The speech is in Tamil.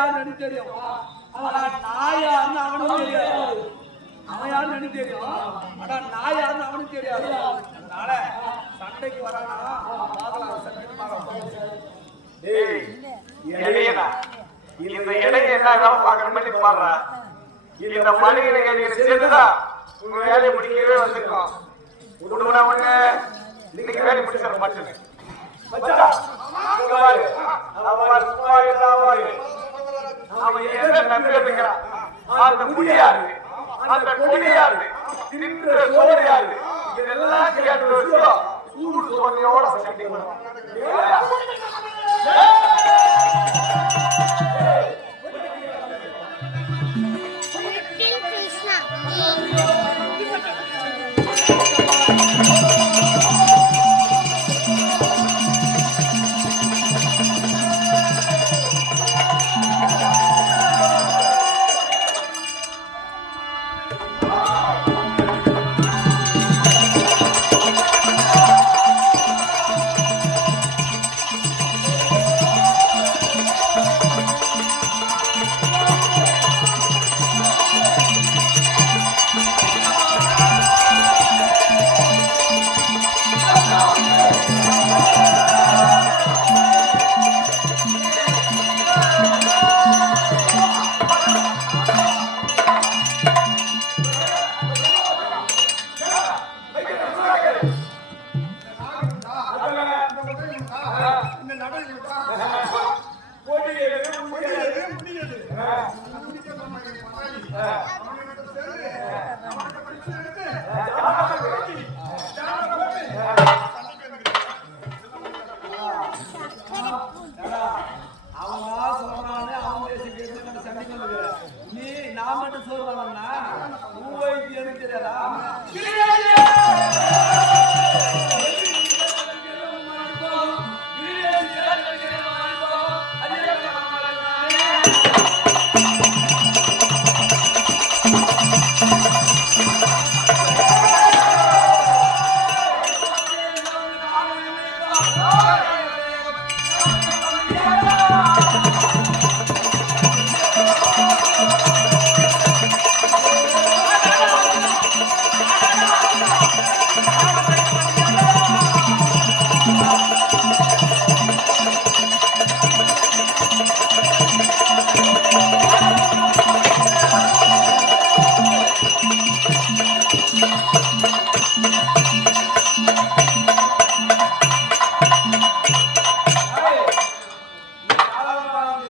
யாருன்னு எனக்கு தெரியும். ஆனா நான் யாருன்னு அவனுக்கு தெரியாது. அவன் யாருன்னு எனக்கு தெரியும். ஆனா நான் யாருன்னு அவனுக்கு தெரியாது. அதனால சண்டைக்கு வரானா பார்க்கலாம். சண்டைக்கு பார்க்கலாம். டேய் எடையடா இந்த எடையை என்ன பார்க்கற மாதிரி பாறா. இந்த மணியை நீங்க சேர்ந்தா உங்க வேலையை முடிக்கவே வந்திருக்கோம். உடுமனா ஒண்ணே நீங்க வேலையை முடிச்சற மாட்டீங்க. மச்சான் அங்க வாரு. அவன் சும்மாவே அவன் என்ன நம்பிக்கிறா. அந்த முடியாது. அந்த கொடியாது. தின்ற சோடியாது. இதெல்லாம் கேட்டு வச்சோம். சூடு சோனியோட சண்டைக்கு வரும். நீ நான் மட்டும் சொல்லுவாங்கன்னா எனக்கு தெரியாதா?